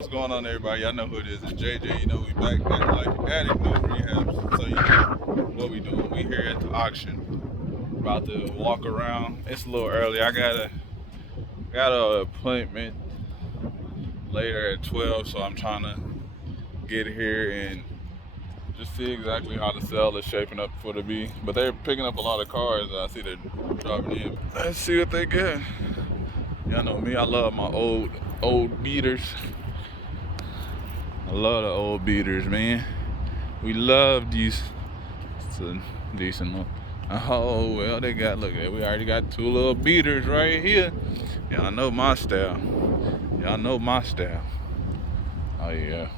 What's going on, everybody? Y'all know who it is. It's JJ. You know we back at like addict no rehabs. So you know what we doing. We here at the auction, about to walk around. It's a little early. I got a appointment later at 12, so I'm trying to get here and just see exactly how the sale is shaping up for the be. But they're picking up a lot of cars. I see they're driving in. Let's see what they get. Y'all know me. I love my old beaters. I love the old beaters, man. We love these. It's a decent one. Oh, well, they got, look at it. We already got two little beaters right here. Y'all know my style. Y'all know my style. Oh, yeah.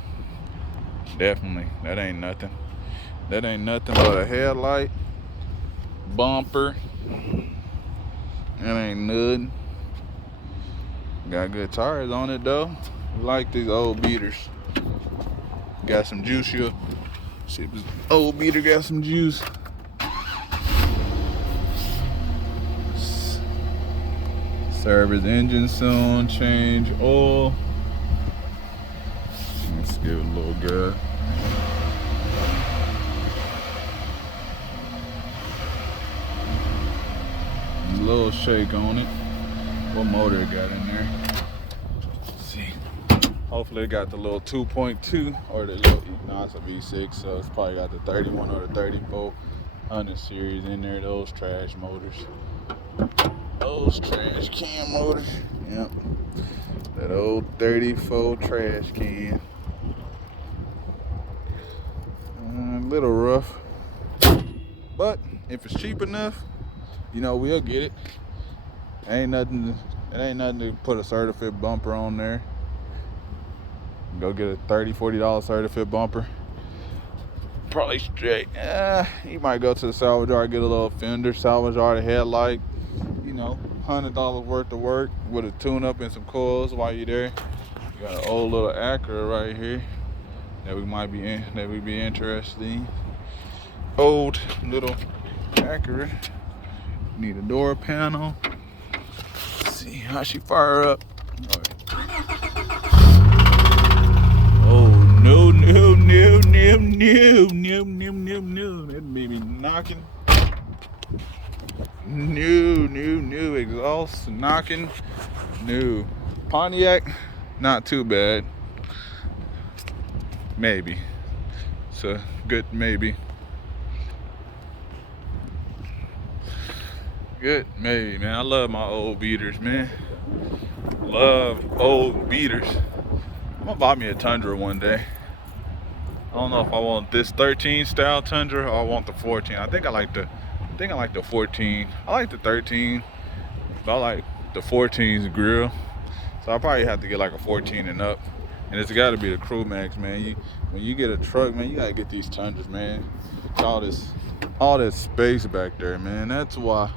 Definitely. That ain't nothing. That ain't nothing but a headlight, bumper. That ain't nothing. Got good tires on it, though. I like these old beaters. Got some juice here. See if this old beater got some juice. Service engine soon. Change oil. Let's give it a little gas. A little shake on it. What motor it got in there? Let's see. Hopefully it got the little 2.2 or the little, no, it's a V6, so it's probably got the 31 or the 3400 series in there. Those trash motors. Those trash can motors. Yep. That old 34 trash can. A little rough. But if it's cheap enough, you know, we'll get it. It ain't nothing to put a certificate bumper on there. Go get a $30, $40 certificate bumper. Probably straight. You might go to the salvage yard, get a little fender, salvage yard, a headlight. You know, $100 worth of work with a tune-up and some coils while you're there. You got an old little Acura right here that we be interested in. Old little Acura. Need a door panel. Let's see how she fire up. Oh, no. That baby knocking. New exhaust knocking. New Pontiac, not too bad. Maybe. It's a good maybe. Good maybe, man. I love my old beaters, man. Love old beaters. I'm gonna buy me a Tundra one day. I don't know if I want this 13 style Tundra or I want the 14. I think I like the 14. I like the 13, but I like the 14's grill. So I probably have to get like a 14 and up. And it's got to be the Cruze Max, man. When you get a truck, man, you gotta get these Tundras, man. All this space back there, man. That's why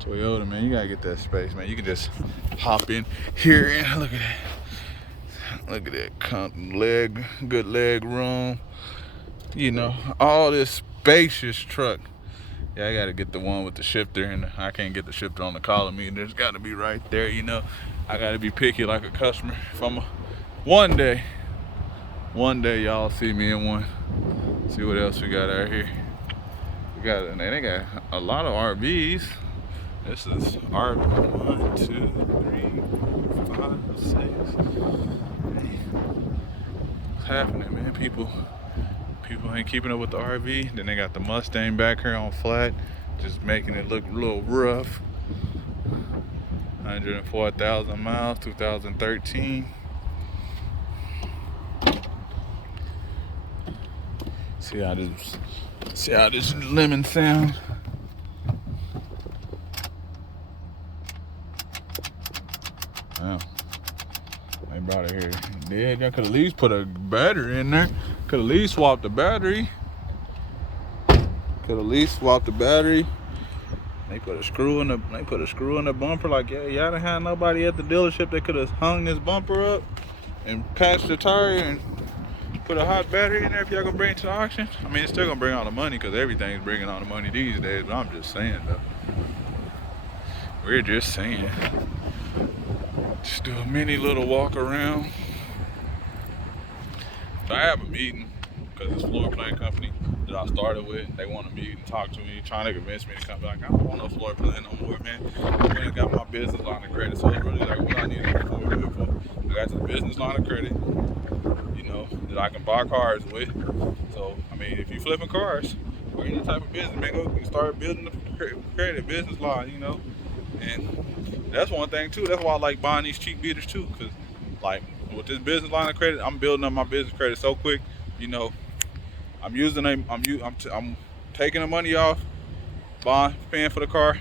Toyota, man, you gotta get that space, man. You can just hop in here and look at that. Look at that good leg room. You know, all this spacious truck. Yeah, I gotta get the one with the shifter, and I can't get the shifter on the column either. There's gotta be right there, you know. I gotta be picky like a customer. If I'm one day y'all see me in one. See what else we got out here. They got a lot of RVs. This is RV 1, 2, 3, 4, 5, 6. What's happening, man? People ain't keeping up with the RV. Then they got the Mustang back here on flat, just making it look a little rough. 104,000 miles, 2013. See how this lemon sounds. Wow. They brought it here. Yeah, I could at least put a battery in there. Could at least swap the battery. They put a screw in the bumper. Like, yeah, y'all didn't have nobody at the dealership that could have hung this bumper up and patched the tire and put a hot battery in there if y'all gonna bring it to the auction. I mean, it's still gonna bring all the money because everything's bringing all the money these days. But I'm just saying, though. We're just saying. Just do a mini little walk around. So I have a meeting because this floor plan company that I started with, they want to meet and talk to me, trying to convince me to come back. I don't want no floor plan no more, man. I really got my business line of credit, so it's really like what I need a floor plan for. I got the business line of credit, you know, that I can buy cars with. So, I mean, if you flipping cars or any type of business, man, go start building the credit business line, you know. And that's one thing too. That's why I like buying these cheap beaters too, because like with this business line of credit, I'm building up my business credit so quick. You know, I'm taking the money off, paying for the car,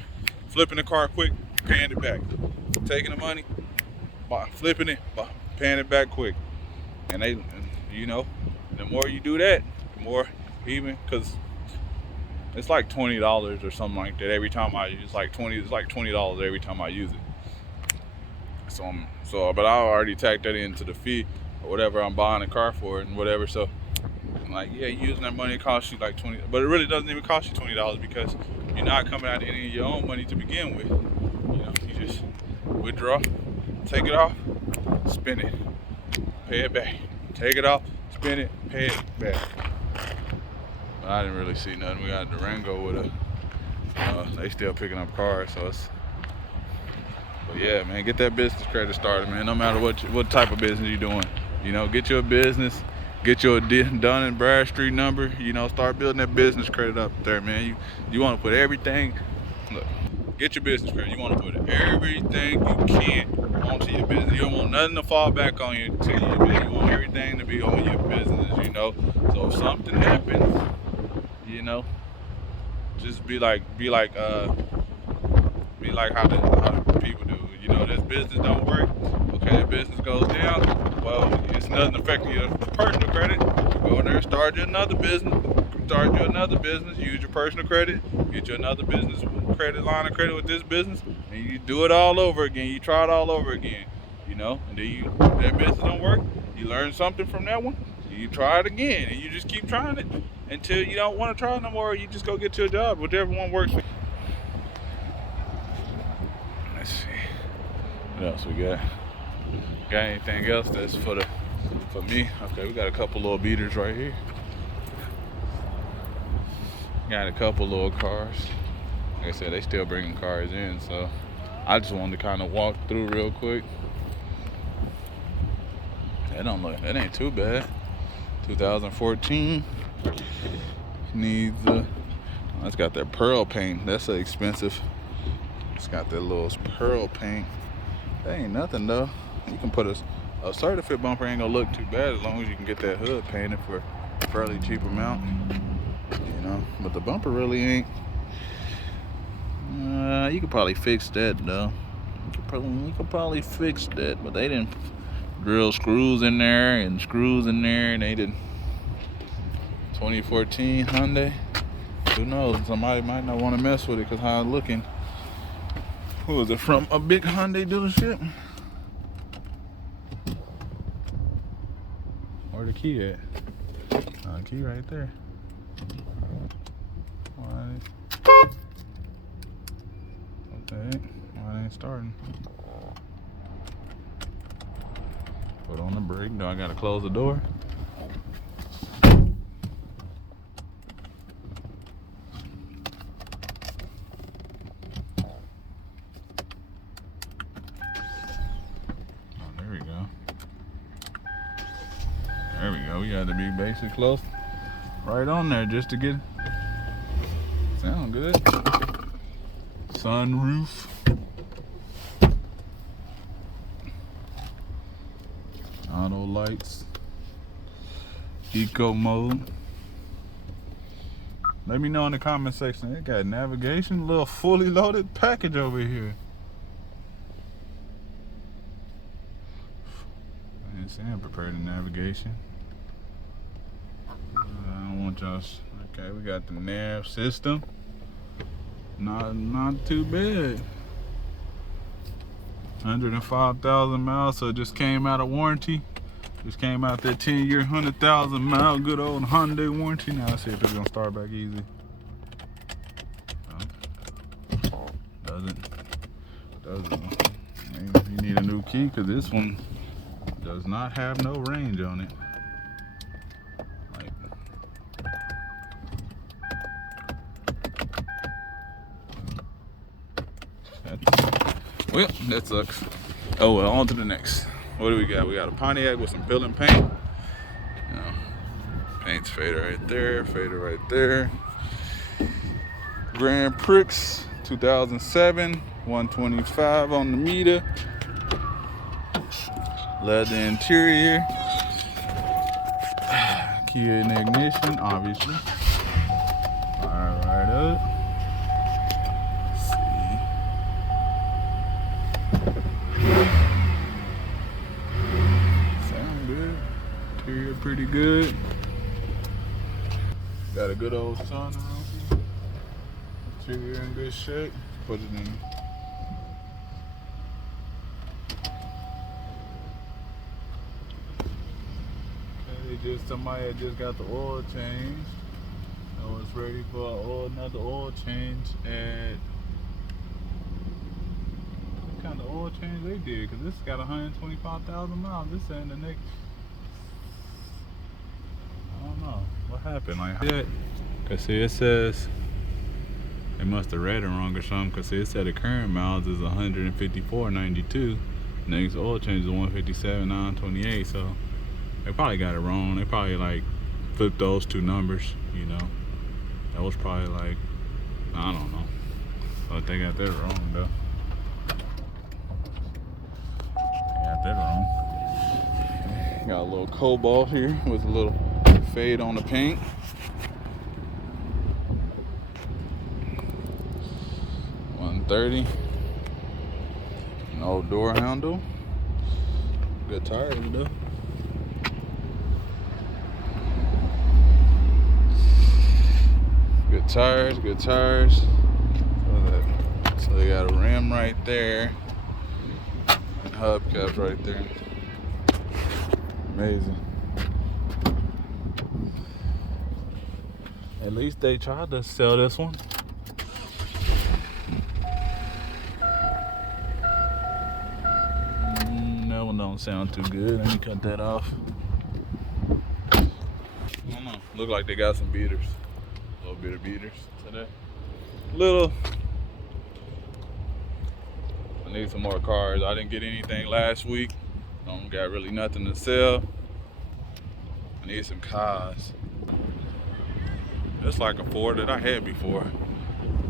flipping the car quick, paying it back. Taking the money, flipping it, paying it back quick. And you know, the more you do that, the more even, because it's like $20 or something like that every time I use. It's like $20 every time I use it. But I already tacked that into the fee or whatever I'm buying a car for and whatever. So I'm like, yeah, using that money, it costs you like $20, but it really doesn't even cost you $20 because you're not coming out of any of your own money to begin with. You know, you just withdraw, take it off, spend it, pay it back. Take it off, spin it, pay it back. But I didn't really see nothing. We got a Durango with they still picking up cars, so it's. But yeah, man, get that business credit started, man. No matter what type of business you're doing, you know, get your business, get your Dun and Bradstreet number. You know, start building that business credit up there, man. You want to put everything. Look, get your business credit. You want to put everything you can onto your business. You don't want nothing to fall back on you until you want everything to be on your business, you know. So if something happens, you know, just be like how the people do. You know, this business don't work. Okay, the business goes down. Well, it's nothing affecting your personal credit. Go in there, start you another business. Use your personal credit. Get you another business credit line of credit with this business, and you do it all over again. You try it all over again, you know. And then that business don't work. You learn something from that one. You try it again, and you just keep trying it until you don't want to try it no more. You just go get you a job, whichever one works for you. Let's see. What else we got? Got anything else that's for me? Okay, we got a couple little beaters right here. Got a couple little cars. Like I said, they still bringing cars in, so I just wanted to kind of walk through real quick. That ain't too bad. 2014. Needs it's got that pearl paint. That's expensive. It's got that little pearl paint. That ain't nothing though. You can put a certificate bumper, ain't gonna look too bad as long as you can get that hood painted for a fairly cheap amount. You know, but the bumper really ain't. You could probably fix that though. You could probably fix that, but they didn't drill screws in there, and they did. 2014 Hyundai. Who knows? Somebody might not want to mess with it because how it's looking. Who was it from? A big Hyundai dealership? Where the key at? Key right there. Okay, why ain't starting? Put on the brake. Do I gotta close the door? There we go. We got to be basic close right on there just to get. Sound good. Sunroof. Auto lights. Eco mode. Let me know in the comment section. It got navigation, a little fully loaded package over here. I ain't saying prepare the navigation. I don't want y'all. Okay, we got the nav system. Not too bad. 105,000 miles, so it just came out of warranty. Just came out that 10-year, 100,000 mile good old Hyundai warranty. Now let's see if it's gonna start back easy. Doesn't. You need a new key because this one does not have no range on it. Well, that sucks. Oh well, on to the next. What do we got? We got a Pontiac with some peeling paint. You know, paint's fader right there, fader right there. Grand Prix 2007, 125 on the meter. Leather interior. Key in the ignition, obviously. Fire right up. Sound good. Interior pretty good. Got a good old sun around here. Interior in good shape. Put it in. Okay, somebody had just got the oil changed. I was ready for another oil change at. What kind of oil change they did? Because this got 125,000 miles. This ain't the next. I don't know what happened. Like that. Cause see, it says they must have read it wrong or something. Cause see, it said the current miles is 154.92. Next oil change is 157.928. So they probably got it wrong. They probably like flipped those two numbers. You know, that was probably like, I don't know, but they got that wrong though. They got that wrong. Got a little cobalt here with a little fade on the paint. $130. An old door handle. Good tires though. Good tires, good tires. So they got a rim right there. And hubcaps right there. Amazing. At least they tried to sell this one. That one don't sound too good. Let me cut that off. I don't know. Look like they got some beaters. A little bit of beaters today. Little. I need some more cars. I didn't get anything last week. Don't got really nothing to sell. I need some cars. It's like a Ford that I had before.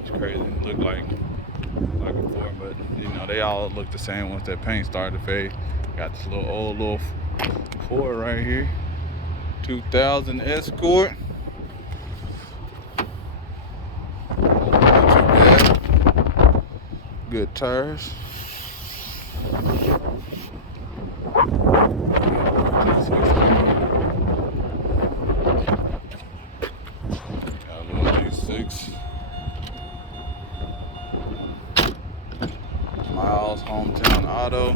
It's crazy. It looked like a Ford, but you know, they all look the same once that paint started to fade. Got this little Ford right here. 2000 Escort. Not too bad. Good tires. Miles, hometown auto.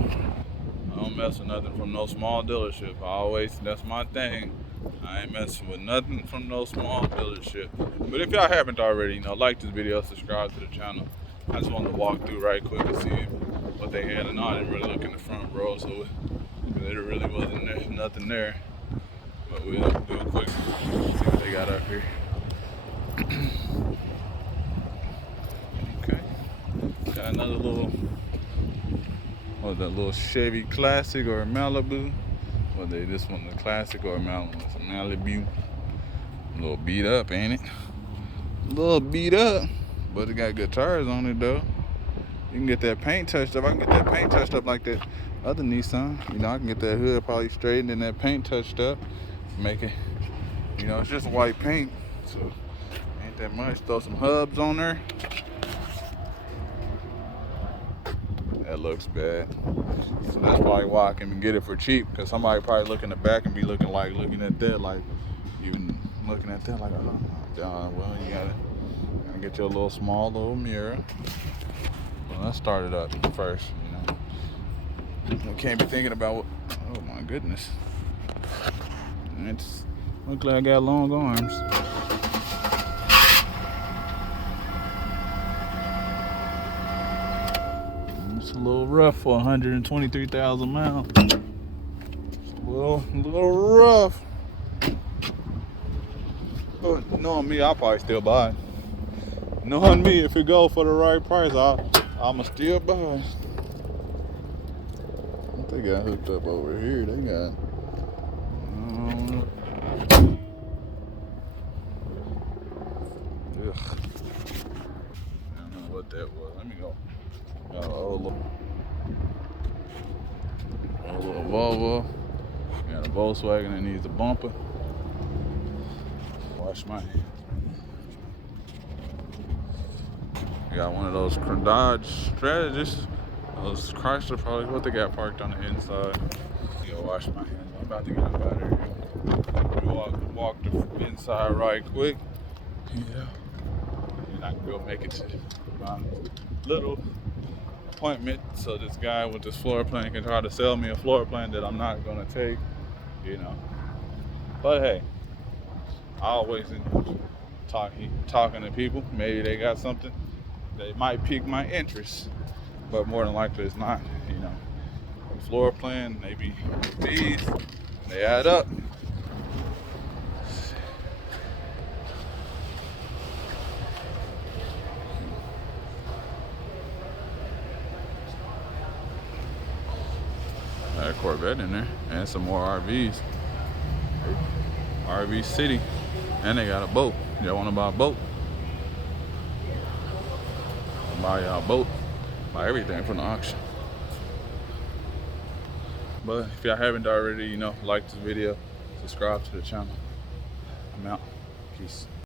I don't mess with nothing from no small dealership. That's my thing. I ain't messing with nothing from no small dealership. But if y'all haven't already, you know, like this video, subscribe to the channel. I just wanted to walk through right quick and see what they had. And I didn't really look in the front row, so there really wasn't nothing there. But we'll do a quick see what they got up here. Okay. Got another little, what was that, little Chevy Classic or a Malibu? Well, this one the Classic or a Malibu? It's a Malibu. A little beat up, ain't it? A little beat up, but it got good tires on it though. You can get that paint touched up. I can get that paint touched up like that other Nissan. You know, I can get that hood probably straightened and that paint touched up. Make it, you know, it's just white paint, so ain't that much. Throw some hubs on there. That looks bad. So that's probably why I can get it for cheap, because somebody probably look in the back and be looking at that, like, even looking at that like, oh, well, you gotta get your little small little mirror. Well, let's start it up first, you know. You can't be thinking about what, oh my goodness. It's, look like I got long arms. It's a little rough for 123,000 miles. It's a little rough. But knowing me, I'll probably still buy it. Knowing me, if it go for the right price, I'ma still buy it. they got hooked up over here. They got. Ugh. I don't know what that was. Let me go. Got an old little Volvo. Got a Volkswagen that needs a bumper. Wash my hands. Got one of those Dodge Strategists. Those Chrysler, probably what they got parked on the inside. Go wash my hands. I'm about to get up out of here. Walk the inside right quick. Yeah. And I can go make it to my little appointment so this guy with this floor plan can try to sell me a floor plan that I'm not gonna take, you know. But hey, I always enjoy talking to people. Maybe they got something that might pique my interest, but more than likely it's not, you know. A floor plan, maybe these, they add up. Got a Corvette in there and some more RVs. RV City, and they got a boat. Y'all want to buy a boat? Buy y'all a boat. Buy everything from the auction. But if y'all haven't already, you know, like this video, subscribe to the channel. I'm out. Peace.